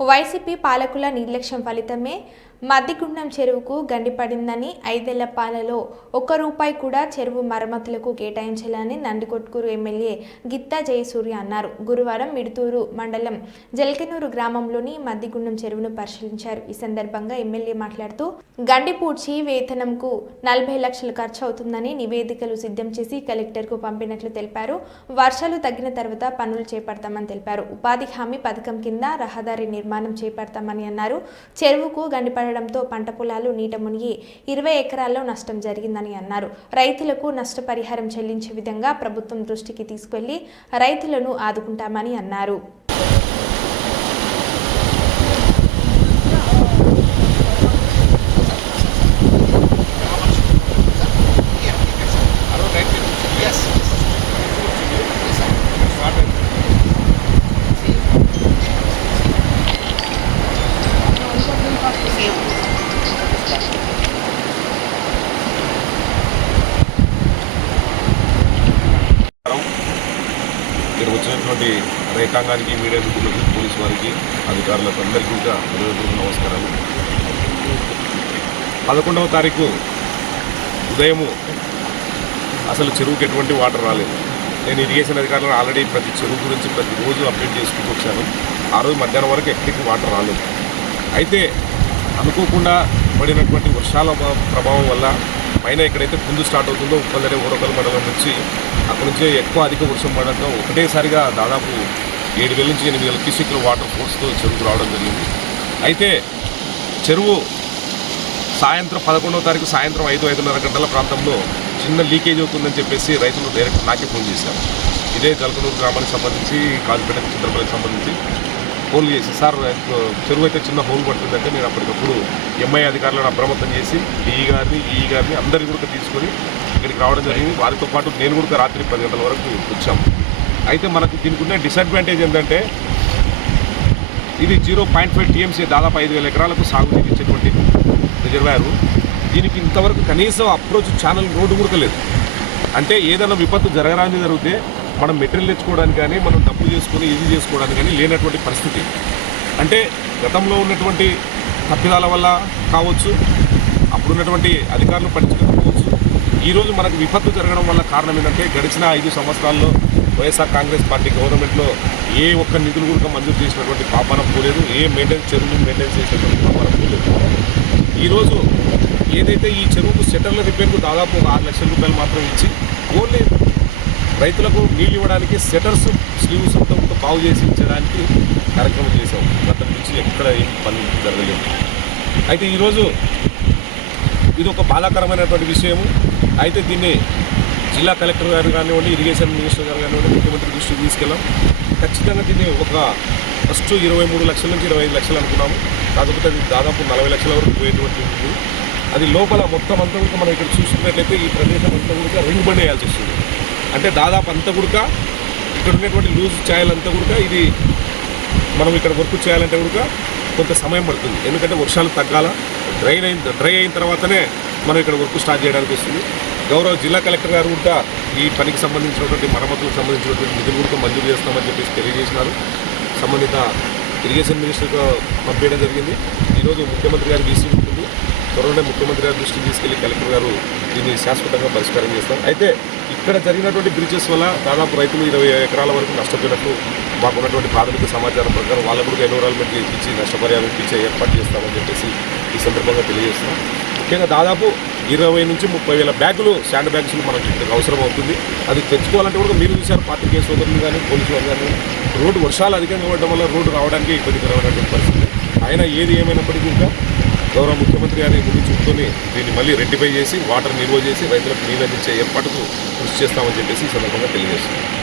YCP పాలకుల నిర్లక్ష్యం ఫలితమే మద్దిగుండం చెరువుకు గండిపడిందని ఐదేళ్ళ పాలలో ఒక్క రూపాయి కూడా చెరువు మరమ్మతులకు కేటాయించాలని నందికొట్కూరు ఎమ్మెల్యే గిత్తా జయసూర్య అన్నారు. గురువారం మిడుతూరు మండలం జల్కెనూరు గ్రామంలోని మద్దిగుండం చెరువును పరిశీలించారు. ఈ సందర్భంగా ఎమ్మెల్యే మాట్లాడుతూ గండిపూడ్చి వేతనంకు నలభై లక్షలు ఖర్చు అవుతుందని నివేదికలు సిద్ధం చేసి కలెక్టర్కు పంపినట్లు తెలిపారు. వర్షాలు తగ్గిన తర్వాత పనులు చేపడతామని తెలిపారు. ఉపాధి హామీ పథకం కింద రహదారి నిర్మాణం చేపడతామని అన్నారు. చెరువుకు గండిపడ గండిపడడంతో పంట పొలాలు నీట మునిగి ఇరవై ఎకరాల్లో నష్టం జరిగిందని అన్నారు. రైతులకు నష్టపరిహారం చెల్లించే విధంగా ప్రభుత్వం దృష్టికి తీసుకెళ్ళి రైతులను ఆదుకుంటామని అన్నారు. ఇక్కడ వచ్చినటువంటి రైతాంగానికి మీడియా మిత్రులకు పోలీస్ వారికి అధికారులకు అందరికీ కూడా హృదయపూర్వక నమస్కారాలు. పదకొండవ తారీఖు ఉదయము అసలు చెరువుకి ఎటువంటి వాటర్ రాలేదు. నేను ఇరిగేషన్ అధికారులను ఆల్రెడీ ప్రతి చెరువు గురించి ప్రతిరోజు అప్డేట్ చేసుకుంటూ వచ్చాను. ఆ రోజు మధ్యాహ్నం వరకు ఎక్కడికి వాటర్ రాలేదు. అయితే అనుకోకుండా పడినటువంటి వర్షాల ప్రభావం వల్ల పైన ఎక్కడైతే ముందు స్టార్ట్ అవుతుందో ఉప్పందరే ఊరకల్ మండలం నుంచి అక్కడి నుంచి ఎక్కువ అధిక వర్షం పడడంతో ఒకటేసారిగా దాదాపు ఏడు వేల నుంచి ఎనిమిది వేల క్యూసెక్ల వాటర్ ఫోర్స్తో చెరువుకు రావడం జరిగింది. అయితే చెరువు సాయంత్రం పదకొండవ తారీఖు సాయంత్రం ఐదు ఐదున్నర గంటల ప్రాంతంలో చిన్న లీకేజ్ అవుతుందని చెప్పేసి రైతులు డైరెక్ట్ నాకే ఫోన్ చేశారు. ఇదే జలకనూరు గ్రామానికి సంబంధించి కాజుపేట చిత్రపల్లికి సంబంధించి. ఫోన్ చేసి సార్ చెరువు అయితే చిన్న హోల్ పడుతుందంటే నేను అప్పటికప్పుడు ఎంఐ అధికారులను అప్రమత్తం చేసి డిఈ గారిని ఈఈ గారిని అందరినీ కూడా తీసుకొని ఇక్కడికి రావడం జరిగింది. వారితో పాటు నేను కూడా రాత్రి పది గంటల వరకు వచ్చాము అయితే మనకు దీనికి ఉన్న డిసడ్వాంటేజ్ ఏంటంటే ఇది జీరో పాయింట్ ఫైవ్ టీఎంసీ దాదాపు ఐదు వేల ఎకరాలకు సాగు చేయించేటువంటి రిజర్వాయరు. దీనికి ఇంతవరకు కనీసం అప్రోచ్ ఛానల్ రోడ్డు కూడా లేదు అంటే ఏదైనా విపత్తు జరగరాని జరిగితే మనం మెటీరియల్ తెచ్చుకోవడానికి కానీ మనం డబ్బు చేసుకొని ఈజీ చేసుకోవడానికి కానీ లేనటువంటి పరిస్థితి. అంటే గతంలో ఉన్నటువంటి తప్పిదాల వల్ల కావచ్చు అప్పుడున్నటువంటి అధికారులు పట్టించుకోకపోవచ్చు. ఈరోజు మనకు విపత్తు జరగడం వల్ల కారణం ఏంటంటే గడిచిన ఐదు సంవత్సరాల్లో వైఎస్ఆర్ కాంగ్రెస్ పార్టీ గవర్నమెంట్లో ఏ ఒక్క నిధులు కూడా మంజూరు చేసినటువంటి పాపనం పోలేదు. ఏ మెయింటెన్స్ చెరువులు మెయింటెన్స్ చేసినటువంటి పాపన పోలేదు. ఈరోజు ఏదైతే ఈ చెరువుకు సెటర్ల రిపేర్కు దాదాపు ఒక ఆరు లక్షల రూపాయలు మాత్రం ఇచ్చి ఓన్లీ రైతులకు నీళ్ళు ఇవ్వడానికి సెటర్స్ స్లీవ్స్ అంతా బాగు చేసి ఇచ్చడానికి కార్యక్రమం చేసాం గత నుంచి ఎక్కడ ఏం పని జరగలేదు. అయితే ఈరోజు ఇది ఒక బాధాకరమైనటువంటి విషయము. అయితే దీన్ని జిల్లా కలెక్టర్ గారు కానివ్వండి ఇరిగేషన్ మినిస్టర్ గారు కానివ్వండి ముఖ్యమంత్రి దృష్టికి తీసుకెళ్ళాం. ఖచ్చితంగా దీన్ని ఒక ఫస్ట్ ఇరవై మూడు లక్షల నుంచి ఇరవై ఐదు లక్షలు అనుకున్నాము. కాకపోతే అది దాదాపు నలభై లక్షల వరకు పోయేటువంటి ఉంది. అది లోపల మొత్తం అంతా కూడా మనం ఇక్కడ చూసుకున్నట్లయితే ఈ ప్రదేశం అంతా కూడా రింగ్ బండ్ వేయాల్సి వస్తుంది. అంటే దాదాపు అంతా కూడా ఇక్కడ ఉన్నటువంటి లూజ్ ఛాయలంతా కూడా ఇది మనం ఇక్కడ వర్క్ చేయాలంటే కూడా కొంత సమయం పడుతుంది. ఎందుకంటే వర్షాలు తగ్గాల డ్రైన్ అయిన డ్రై అయిన తర్వాతనే మనం ఇక్కడ వర్క్ స్టార్ట్ చేయడానికి వస్తుంది. గౌరవ జిల్లా కలెక్టర్ గారు కూడా ఈ పనికి సంబంధించినటువంటి మరమ్మతులకు సంబంధించినటువంటి నిధులు కూడా మంజూరు చేస్తామని చెప్పేసి తెలియజేసినారు. సంబంధిత ఇరిగేషన్ మినిస్టర్గా పంపించడం జరిగింది. ఈరోజు ముఖ్యమంత్రి గారు వీసీ త్వరలోనే ముఖ్యమంత్రి గారి దృష్టికి తీసుకెళ్ళి కలెక్టర్ గారు దీన్ని శాశ్వతంగా పరిష్కారం చేస్తారు. అయితే ఇక్కడ జరిగినటువంటి బ్రిడ్జెస్ వల్ల దాదాపు రైతులు ఇరవై ఎకరాల వరకు నష్టపోయినట్టు మాకున్నటువంటి ప్రాథమిక సమాచారం ప్రకారం వాళ్ళకు కూడా ఎన్విరాన్మెంట్ ఇచ్చి నష్టపరిహారం ఇప్పించే ఏర్పాటు చేస్తామని చెప్పేసి ఈ సందర్భంగా తెలియజేస్తున్నాం. ముఖ్యంగా దాదాపు ఇరవై నుంచి ముప్పై వేల బ్యాగులు శాండ్ బ్యాగ్స్ మనకి ఇక్కడ అవసరం అవుతుంది. అది తెచ్చుకోవాలంటే కూడా మీరు చూశారు పార్టీ కేసు సోదరులు కానీ పోలీసు వాళ్ళు కానీ రోడ్డు వర్షాలు అధికంగా పడడం వల్ల రోడ్డు రావడానికి ఇబ్బందికరమైనటువంటి పరిస్థితి. అయినా ఏది ఏమైనప్పటికీ ఇంకా గౌరవ ముఖ్యమంత్రి గారిని ముందు చూసుకొని దీన్ని మళ్ళీ రెట్టిఫై చేసి వాటర్ నిల్వ చేసి రైతులకు నీళ్ళు అందించే ఏర్పాటుకు కృషి చేస్తామని చెప్పేసి ఈ సందర్భంగా తెలియజేస్తున్నాం.